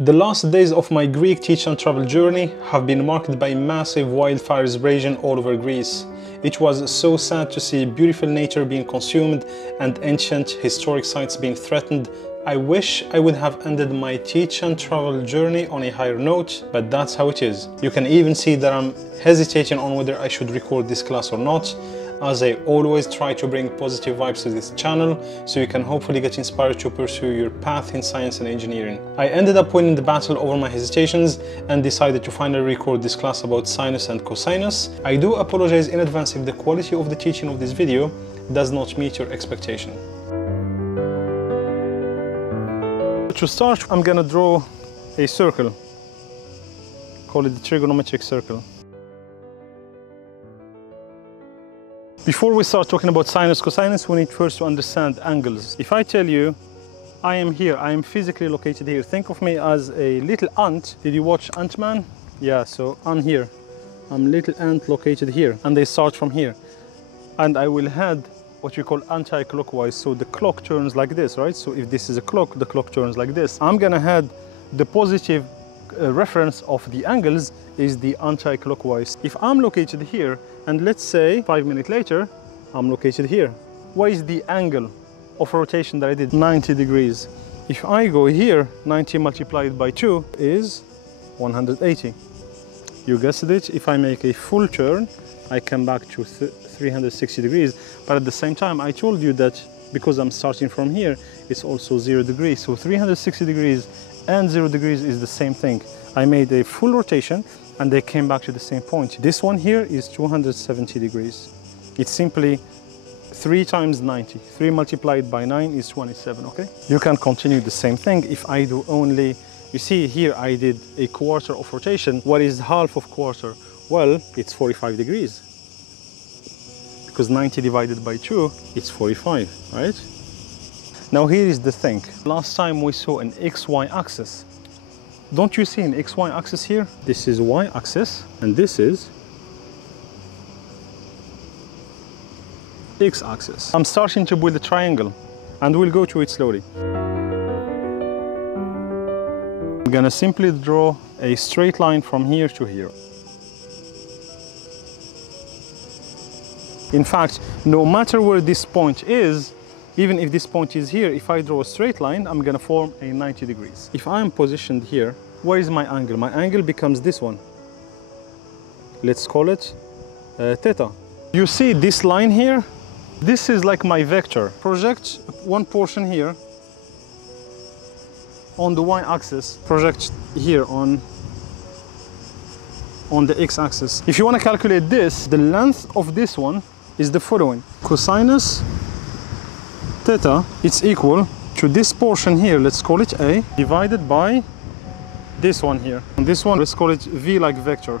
The last days of my Greek teach and travel journey have been marked by massive wildfires raging all over Greece. It was so sad to see beautiful nature being consumed and ancient historic sites being threatened. I wish I would have ended my teach and travel journey on a higher note, but that's how it is. You can even see that I'm hesitating on whether I should record this class or not, as I always try to bring positive vibes to this channel, so you can hopefully get inspired to pursue your path in science and engineering. I ended up winning the battle over my hesitations and decided to finally record this class about sinus and cosinus. I do apologize in advance if the quality of the teaching of this video does not meet your expectation. To start, I'm gonna draw a circle. Call it the trigonometric circle. Before we start talking about sinus, cosinus, we need first to understand angles. If I tell you, I am here, I am physically located here. Think of me as a little ant. Did you watch Ant-Man? Yeah, so I'm here. I'm a little ant located here, and they start from here. And I will head what we call anti-clockwise, so the clock turns like this, right? So if this is a clock, the clock turns like this. I'm gonna head the positive reference of the angles is the anti-clockwise. If I'm located here, and let's say 5 minutes later, I'm located here. What is the angle of rotation that I did? 90 degrees. If I go here, 90 multiplied by 2 is 180. You guessed it, if I make a full turn, I come back to 360 degrees. But at the same time, I told you that because I'm starting from here, it's also 0 degrees. So 360 degrees and 0 degrees is the same thing. I made a full rotation and they came back to the same point. This one here is 270 degrees. It's simply 3 times 90. 3 multiplied by 9 is 27, okay? You can continue the same thing if I do only, you see here I did a quarter of rotation. What is half of quarter? Well, it's 45 degrees. Because 90 divided by 2, it's 45, right? Now here is the thing. Last time we saw an XY axis. Don't you see an XY axis here? This is Y axis and this is X axis. I'm starting to build a triangle and we'll go to it slowly. I'm gonna simply draw a straight line from here to here. In fact, no matter where this point is, even if this point is here, if I draw a straight line, I'm gonna form a 90 degrees. If I'm positioned here, where is my angle? My angle becomes this one. Let's call it theta. You see this line here? This is like my vector. Project one portion here on the y-axis, project here on the x-axis. If you want to calculate this, the length of this one is the following. Cosinus theta, it's equal to this portion here, let's call it A, divided by this one here. And this one, let's call it V like vector,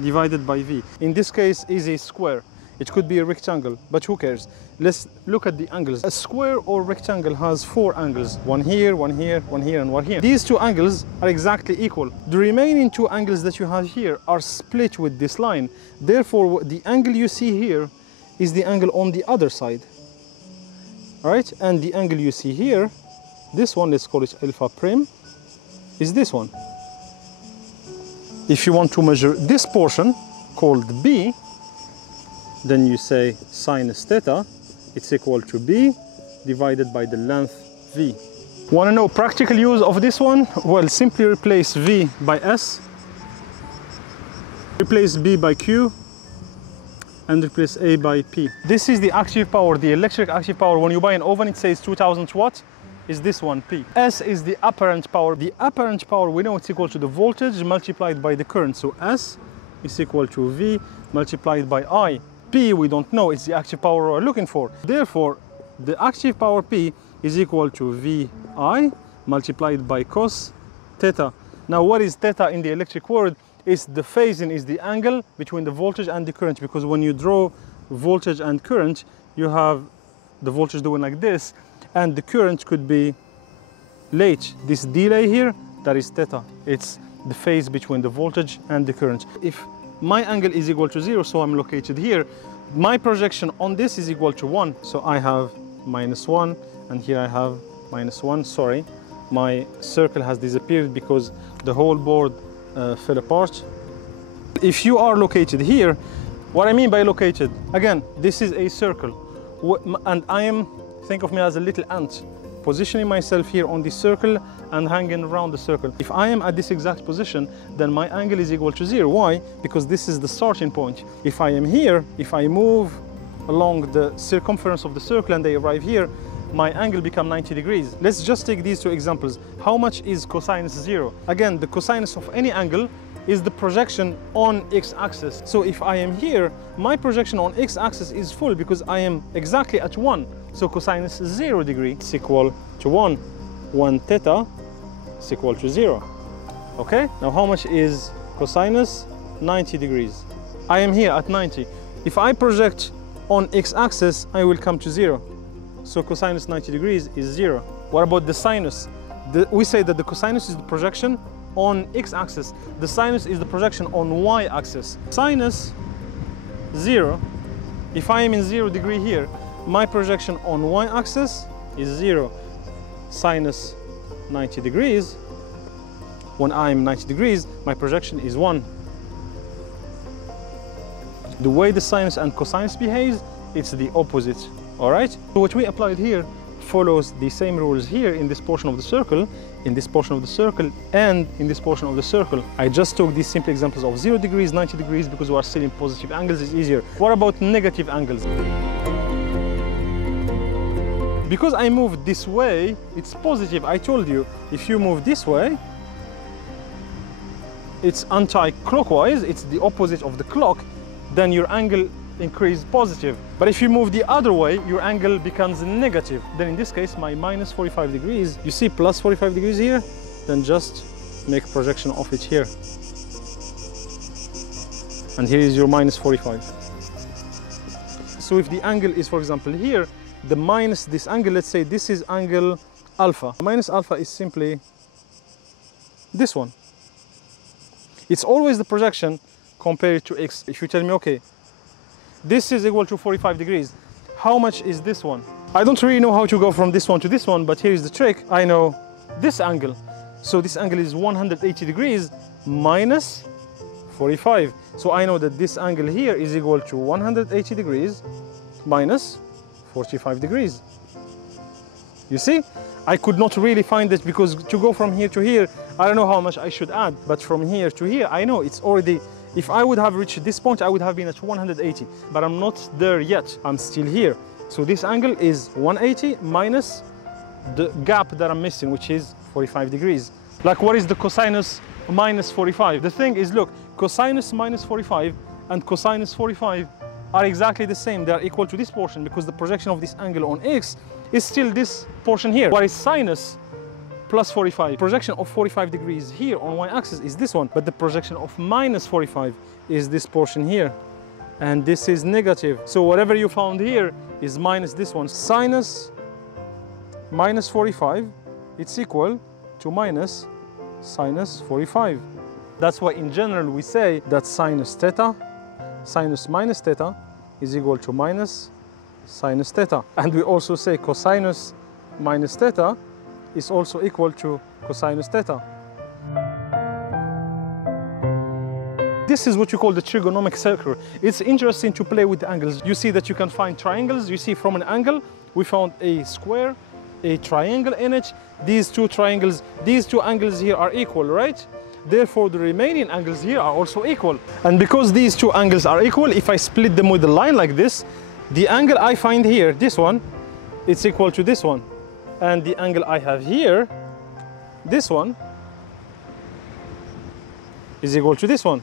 divided by V. In this case is a square. It could be a rectangle, but who cares? Let's look at the angles. A square or rectangle has 4 angles. One here, one here, one here, and one here. These 2 angles are exactly equal. The remaining 2 angles that you have here are split with this line. Therefore, the angle you see here is the angle on the other side. All right, and the angle you see here, this one, let's call it alpha prime, is this one. If you want to measure this portion, called B, then you say sinus theta, it's equal to B divided by the length V. Want to know practical use of this one? Well, simply replace V by S, replace B by Q, and replace A by P. This is the active power, the electric active power. When you buy an oven, it says 2000 watts, is this one, P. S is the apparent power. The apparent power, we know it's equal to the voltage multiplied by the current. So S is equal to V multiplied by I. P, we don't know, it's the active power we're looking for. Therefore, the active power P is equal to VI multiplied by cos theta. Now, what is theta in the electric world? Is the phasing, is the angle between the voltage and the current, because when you draw voltage and current, you have the voltage doing like this, and the current could be late. This delay here, that is theta. It's the phase between the voltage and the current. If my angle is equal to 0, so I'm located here, my projection on this is equal to 1. So I have -1, and here I have -1, sorry. my circle has disappeared because the whole board fell apart. If you are located here, what I mean by located, again, this is a circle, and I am, think of me as a little ant, positioning myself here on this circle and hanging around the circle. If I am at this exact position, then my angle is equal to 0. Why? Because this is the starting point. If I am here, if I move along the circumference of the circle and I arrive here, my angle becomes 90 degrees. Let's just take these two examples. How much is cosinus 0? Again, the cosinus of any angle is the projection on x-axis. So if I am here, my projection on x-axis is full because I am exactly at 1. So cosinus 0 degree is equal to 1. 1 theta is equal to 0. Okay? Now how much is cosinus? 90 degrees. I am here at 90. If I project on x-axis, I will come to 0. So cosinus 90 degrees is 0. What about the sinus? We say that the cosinus is the projection on x-axis. The sinus is the projection on y-axis. Sinus 0, if I am in 0 degree here, my projection on y-axis is 0. Sinus 90 degrees, when I am 90 degrees, my projection is 1. The way the sinus and cosinus behaves, it's the opposite. All right? So what we applied here follows the same rules here in this portion of the circle, in this portion of the circle, and in this portion of the circle. I just took these simple examples of 0 degrees, 90 degrees, because we are still in positive angles, it's easier. What about negative angles? Because I moved this way, it's positive. I told you, if you move this way, it's anti-clockwise, it's the opposite of the clock, then your angle increase positive. But if you move the other way, your angle becomes negative. Then in this case, my minus 45 degrees, you see plus 45 degrees here, then just make a projection of it here. And here is your minus 45. So if the angle is, for example, here, the minus this angle, let's say this is angle alpha. Minus alpha is simply this one. It's always the projection compared to x. If you tell me, okay, this is equal to 45 degrees. How much is this one? I don't really know how to go from this one to this one, but here's the trick. I know this angle. So this angle is 180 degrees minus 45. So I know that this angle here is equal to 180 degrees minus 45 degrees. You see? I could not really find it because to go from here to here, I don't know how much I should add. But from here to here, I know it's already. If I would have reached this point, I would have been at 180, but I'm not there yet. I'm still here. So this angle is 180 minus the gap that I'm missing, which is 45 degrees. Like, what is the cosinus minus 45? The thing is, look, cosinus minus 45 and cosinus 45 are exactly the same. They are equal to this portion because the projection of this angle on x is still this portion here. What is sinus plus 45? Projection of 45 degrees here on y-axis is this one, but the projection of minus 45 is this portion here, and this is negative. So whatever you found here is minus this one. Sinus minus 45, it's equal to minus sinus 45. That's why in general we say that sinus theta, sinus minus theta is equal to minus sinus theta. And we also say cosinus minus theta is also equal to cosinus theta. This is what you call the trigonometric circle. It's interesting to play with the angles. You see that you can find triangles. You see from an angle, we found a square, a triangle in it. These two triangles, these two angles here are equal, right? Therefore, the remaining angles here are also equal. And because these two angles are equal, if I split them with a line like this, the angle I find here, this one, it's equal to this one. And the angle I have here, this one, is equal to this one.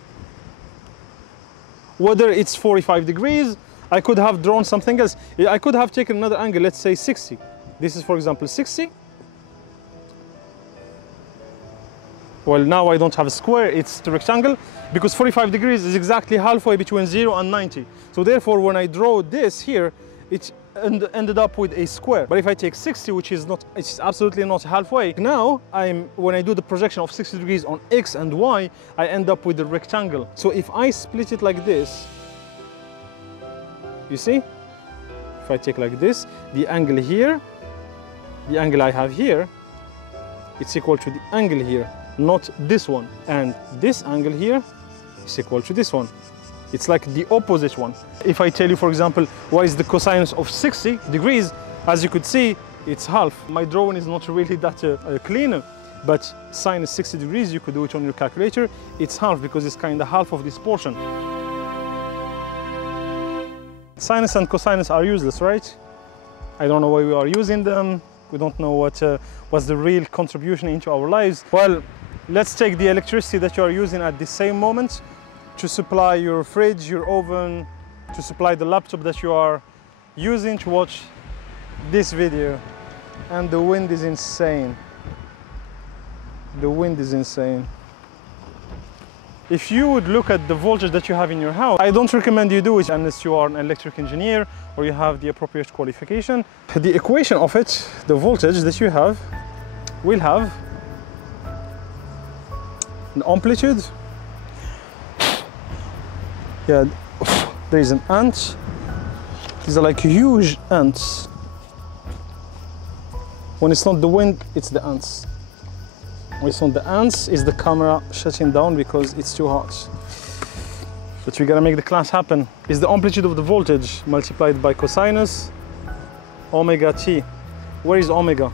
Whether it's 45 degrees, I could have drawn something else. I could have taken another angle, let's say 60. This is, for example, 60. Well, now I don't have a square, it's a rectangle, because 45 degrees is exactly halfway between 0 and 90. So therefore, when I draw this here, it ended up with a square. But if I take 60, which is not, it's absolutely not halfway, now when I do the projection of 60 degrees on x and y, I end up with a rectangle. So if I split it like this, you see, if I take like this, the angle here, the angle I have here it's equal to the angle here, not this one. And this angle here is equal to this one. It's like the opposite one. If I tell you, for example, what is the cosinus of 60 degrees, as you could see, it's half. My drawing is not really that clean, but sinus 60 degrees, you could do it on your calculator. It's half because it's kind of half of this portion. Sinus and cosinus are useless, right? I don't know why we are using them. We don't know what's the real contribution into our lives. Well, let's take the electricity that you are using at the same moment to supply your fridge, your oven, to supply the laptop that you are using to watch this video. And the wind is insane. The wind is insane. If you would look at the voltage that you have in your house, I don't recommend you do it unless you are an electric engineer or you have the appropriate qualification. The equation of it, the voltage that you have, will have an amplitude. Yeah, there is an ant. These are like huge ants. When it's not the wind, it's the ants. When it's not the ants, it's the camera shutting down because it's too hot. But we gotta make the class happen. It's the amplitude of the voltage multiplied by cosinus omega t. Where is omega?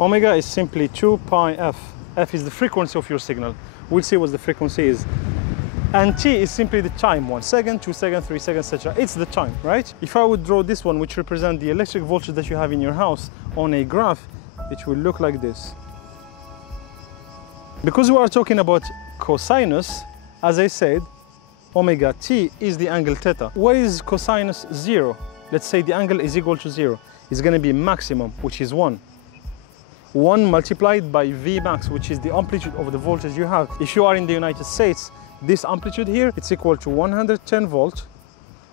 Omega is simply 2 pi f. F is the frequency of your signal. We'll see what the frequency is. And t is simply the time, 1 second, 2 seconds, 3 seconds, etc. It's the time, right? If I would draw this one, which represents the electric voltage that you have in your house on a graph, it will look like this. Because we are talking about cosinus, as I said, omega t is the angle theta. What is cosinus 0? Let's say the angle is equal to 0. It's going to be maximum, which is 1. 1 multiplied by V max, which is the amplitude of the voltage you have. If you are in the United States, this amplitude here, it's equal to 110 volt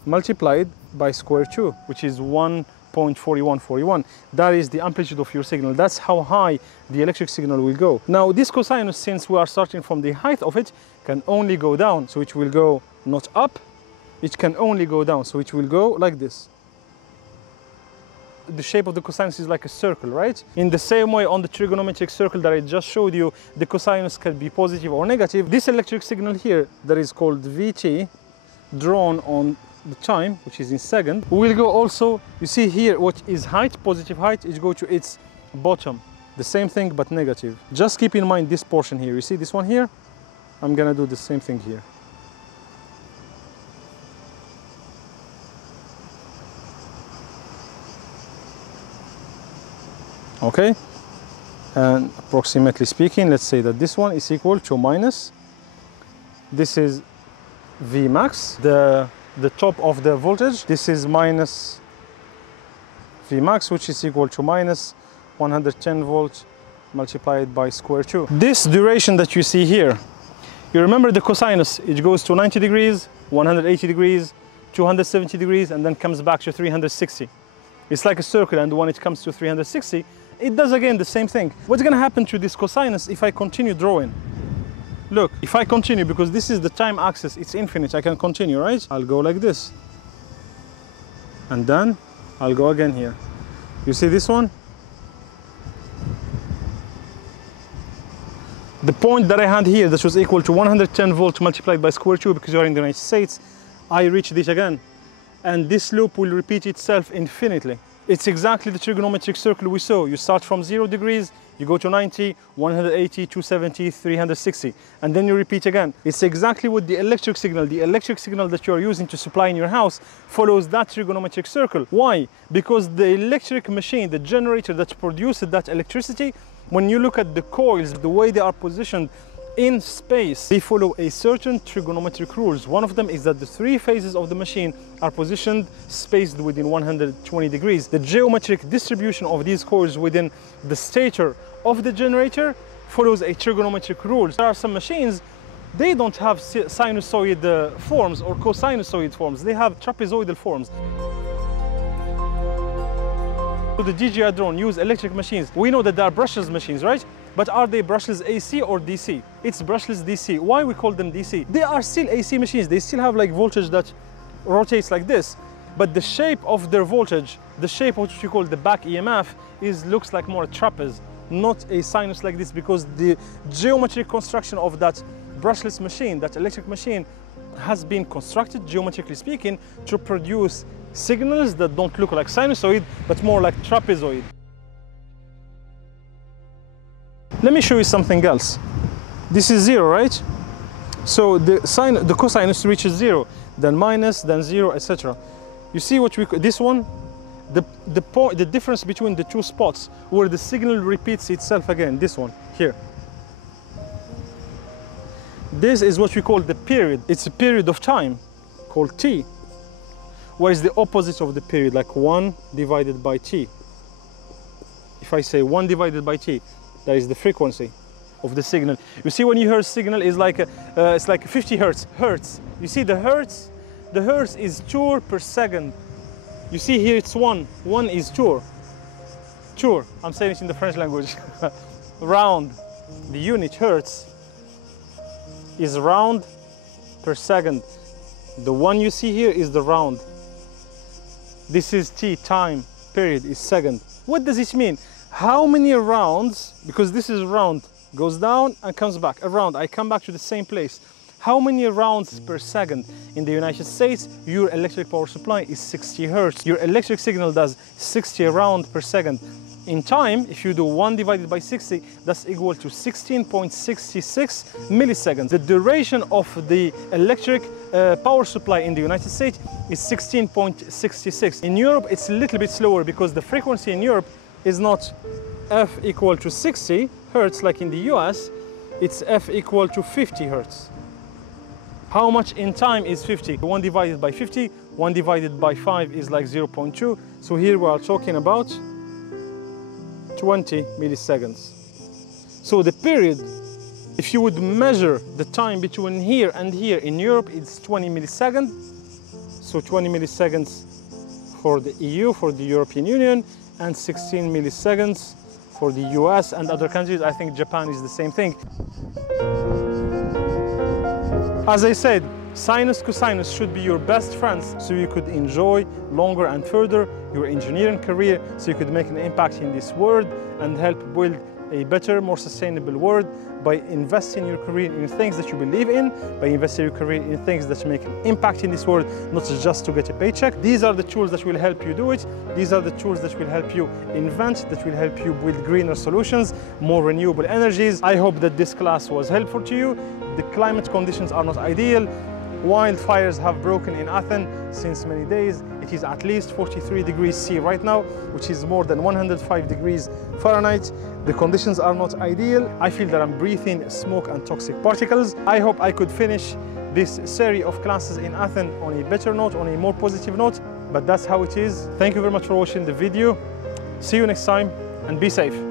multiplied by square 2, which is 1.4141. That is the amplitude of your signal. That's how high the electric signal will go. Now, this cosinus, since we are starting from the height of it, can only go down. So it will go not up, it can only go down. So it will go like this. The shape of the cosinus is like a circle, right? In the same way, on the trigonometric circle that I just showed you, the cosinus can be positive or negative. This electric signal here, that is called Vt, drawn on the time, which is in second, will go also, you see here, what is height, positive height, it goes to its bottom. The same thing, but negative. Just keep in mind this portion here. You see this one here? I'm gonna do the same thing here. Okay, and approximately speaking, let's say that this one is equal to minus, this is V max, the top of the voltage, this is minus V max, which is equal to minus 110 volts multiplied by square 2. This duration that you see here, you remember the cosinus, it goes to 90 degrees, 180 degrees, 270 degrees, and then comes back to 360. It's like a circle, and when it comes to 360, it does again the same thing. What's going to happen to this cosinus if I continue drawing? Look, if I continue, because this is the time axis, it's infinite, I can continue, right? I'll go like this. And then I'll go again here. You see this one? The point that I had here, that was equal to 110 volts multiplied by square 2, because you're in the United States, I reached this again. And this loop will repeat itself infinitely. It's exactly the trigonometric circle we saw. You start from 0 degrees, you go to 90, 180, 270, 360, and then you repeat again. It's exactly what the electric signal that you're using to supply in your house follows that trigonometric circle. Why? Because the electric machine, the generator that produces that electricity, when you look at the coils, the way they are positioned in space, they follow a certain trigonometric rules. One of them is that the 3 phases of the machine are positioned spaced within 120 degrees. The geometric distribution of these coils within the stator of the generator follows a trigonometric rule. There are some machines, they don't have sinusoid forms or cosinusoid forms, they have trapezoidal forms. So the DJI drone use electric machines. We know that they are brushless machines, right? But are they brushless AC or DC? It's brushless DC. Why we call them DC? They are still AC machines. They still have like voltage that rotates like this. But the shape of their voltage, the shape of what you call the back EMF, looks like more a trapeze. not a sinus like this, because the geometric construction of that brushless machine, that electric machine, has been constructed, geometrically speaking, to produce signals that don't look like sinusoid, but more like trapezoid. Let me show you something else. This is 0, right? So the cosinus reaches 0, then minus, then 0, etc. You see what this one? The difference between the two spots where the signal repeats itself again, this one here. This is what we call the period. It's a period of time called t. What is the opposite of the period, like 1 divided by t? If I say 1 divided by t, that is the frequency of the signal. You see, when you hear signal, is like it's like 50 hertz. You see the hertz? The hertz is tour per second. You see here it's 1. 1 is tour. Tour. I'm saying it in the French language. Round. The unit hertz is round per second. The one you see here is the round. This is t, time, period is second. What does it mean? How many rounds, because this is round, goes down and comes back, around, I come back to the same place. How many rounds per second? In the United States, your electric power supply is 60 hertz. Your electric signal does 60 rounds per second. In time, if you do 1 divided by 60, that's equal to 16.66 milliseconds. The duration of the electric power supply in the United States is 16.66. In Europe, it's a little bit slower because the frequency in Europe is not f equal to 60 hertz like in the US, it's f equal to 50 hertz. How much in time is 50? 1 divided by 50, 1 divided by 5 is like 0.2. So here we are talking about 20 milliseconds. So the period, if you would measure the time between here and here in Europe, it's 20 milliseconds. So 20 milliseconds for the EU, for the European Union, and 16 milliseconds for the US and other countries. I think Japan is the same thing. As I said, sinus, cosinus should be your best friends, so you could enjoy longer and further your engineering career, so you could make an impact in this world and help build a better, more sustainable world by investing your career in things that you believe in, by investing your career in things that make an impact in this world, not just to get a paycheck. These are the tools that will help you do it. These are the tools that will help you invent, that will help you build greener solutions, more renewable energies. I hope that this class was helpful to you. The climate conditions are not ideal. Wildfires have broken in Athens since many days. It is at least 43 degrees C right now, which is more than 105 degrees Fahrenheit. The conditions are not ideal. I feel that I'm breathing smoke and toxic particles. I hope I could finish this series of classes in Athens on a better note, on a more positive note, but that's how it is. Thank you very much for watching the video. See you next time and be safe.